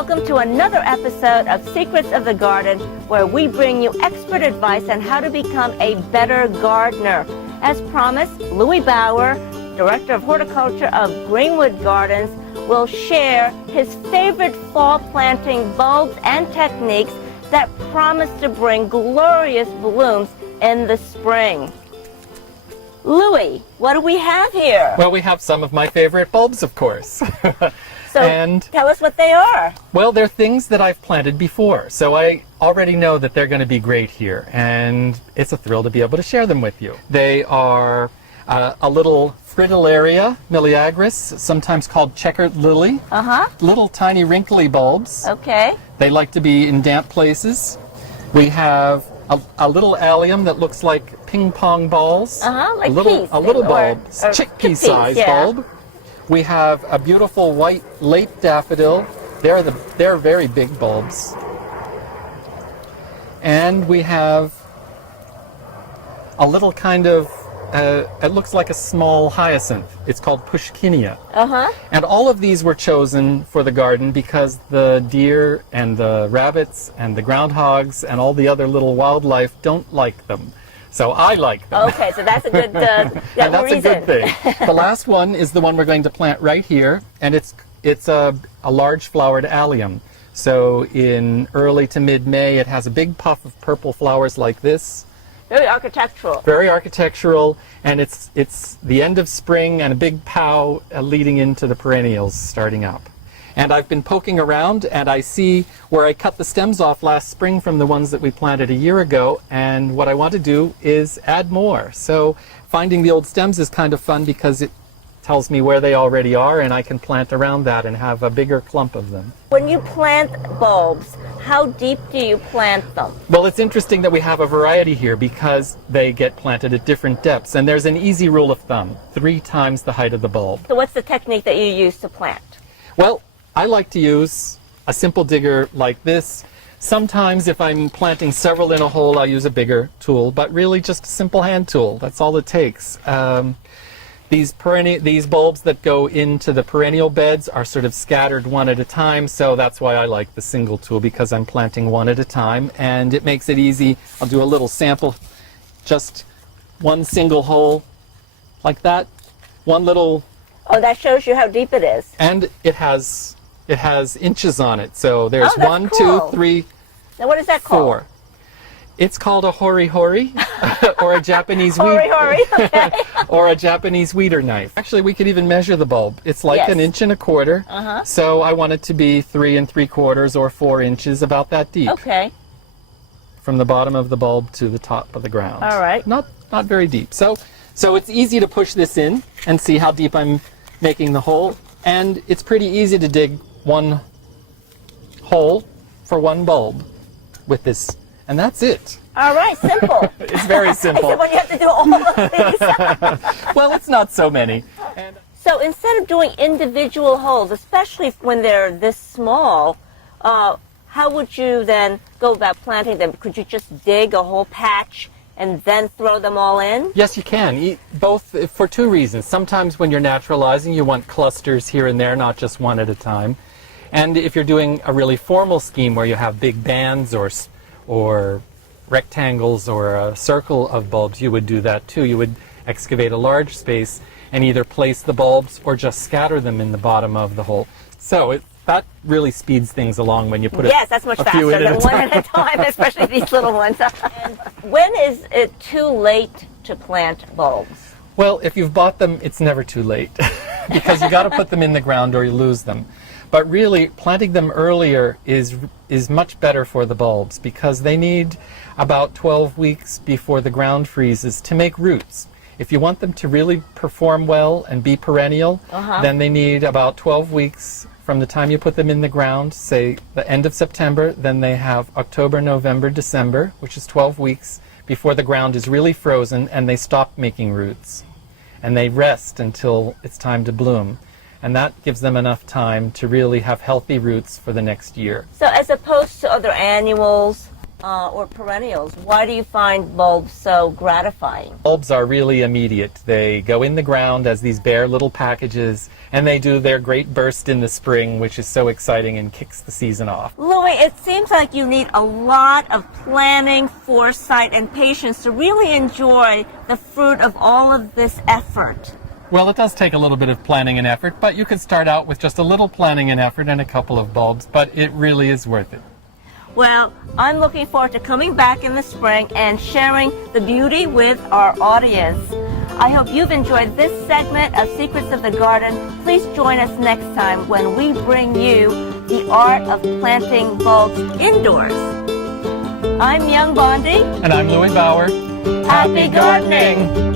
Welcome to another episode of Secrets of the Garden, where we bring you expert advice on how to become a better gardener. As promised, Louis Bauer, Director of Horticulture of Greenwood Gardens, will share his favorite fall planting bulbs and techniques that promise to bring glorious blooms in the spring. Louis, what do we have here? Well, we have some of my favorite bulbs, of course. So and, tell us what they are. Well, they're things that I've planted before, so I already know that they're going to be great here, and it's a thrill to be able to share them with you. They are a little fritillaria miliagris, sometimes called checkered lily. Little tiny wrinkly bulbs. Okay. They like to be in damp places. We have a little allium that looks like ping pong balls. Like a little bulb, or chickpea-sized bulb. We have a beautiful white late daffodil. They're very big bulbs. And we have a little kind of it looks like a small hyacinth. It's called pushkinia. And all of these were chosen for the garden because the deer and the rabbits and the groundhogs and all the other little wildlife don't like them. So I like them. Okay, so that's a good and that's reason. a good thing. The last one is the one we're going to plant right here, and it's a large flowered allium. So in early to mid-May, it has a big puff of purple flowers like this. Very architectural. Very architectural, and it's the end of spring and a big pow leading into the perennials starting up. And I've been poking around, and I see where I cut the stems off last spring from the ones that we planted a year ago, and what I want to do is add more. So finding the old stems is kind of fun because it tells me where they already are, and I can plant around that and have a bigger clump of them. When you plant bulbs, how deep do you plant them? Well, it's interesting that we have a variety here because they get planted at different depths, and there's an easy rule of thumb, 3 times the height of the bulb. So what's the technique that you use to plant? Well, I like to use a simple digger like this. Sometimes if I'm planting several in a hole, I'll use a bigger tool, but really just a simple hand tool. That's all it takes. These bulbs that go into the perennial beds are sort of scattered one at a time, so that's why I like the single tool, because I'm planting one at a time, and it makes it easy. I'll do a little sample, just one single hole like that, one little. Oh, that shows you how deep it is. And it has inches on it, so there's that's 1, cool. 2, 3, Now what is that called? 4. It's called a hori-hori, or a Japanese Hori-hori, okay. or a Japanese weeder knife. Actually, we could even measure the bulb. It's like Yes. 1.25 inches. So I want it to be 3 3/4 or 4 inches, about that deep. Okay. From the bottom of the bulb to the top of the ground. All right. Not very deep. So it's easy to push this in and see how deep I'm making the hole. And it's pretty easy to dig one hole for one bulb with this. And that's it. All right, simple. It's very simple. I said, well, you have to do all of these. Well, it's not so many. So instead of doing individual holes, especially when they're this small, how would you then go about planting them? Could you just dig a whole patch and then throw them all in? Yes, you can. Both for 2 reasons. Sometimes when you're naturalizing, you want clusters here and there, not just one at a time. And if you're doing a really formal scheme where you have big bands or rectangles or a circle of bulbs, you would do that too. You would excavate a large space and either place the bulbs or just scatter them in the bottom of the hole. So that really speeds things along when you put Yes, that's much a few faster in than one at a time, especially these little ones. And when is it too late to plant bulbs? Well, if you've bought them, it's never too late because you got to put them in the ground or you lose them. But really, planting them earlier is much better for the bulbs because they need about 12 weeks before the ground freezes to make roots. If you want them to really perform well and be perennial, then they need about 12 weeks from the time you put them in the ground, say the end of September. Then they have October, November, December, which is 12 weeks before the ground is really frozen and they stop making roots. And they rest until it's time to bloom. And that gives them enough time to really have healthy roots for the next year. So as opposed to other annuals, or perennials, why do you find bulbs so gratifying? Bulbs are really immediate. They go in the ground as these bare little packages, and they do their great burst in the spring, which is so exciting and kicks the season off. Louis, it seems like you need a lot of planning, foresight, and patience to really enjoy the fruit of all of this effort. Well, it does take a little bit of planning and effort, but you can start out with just a little planning and effort and a couple of bulbs, but it really is worth it. Well, I'm looking forward to coming back in the spring and sharing the beauty with our audience. I hope you've enjoyed this segment of Secrets of the Garden. Please join us next time when we bring you the art of planting bulbs indoors. I'm Myung Bondy. And I'm Louis Bauer. Happy gardening!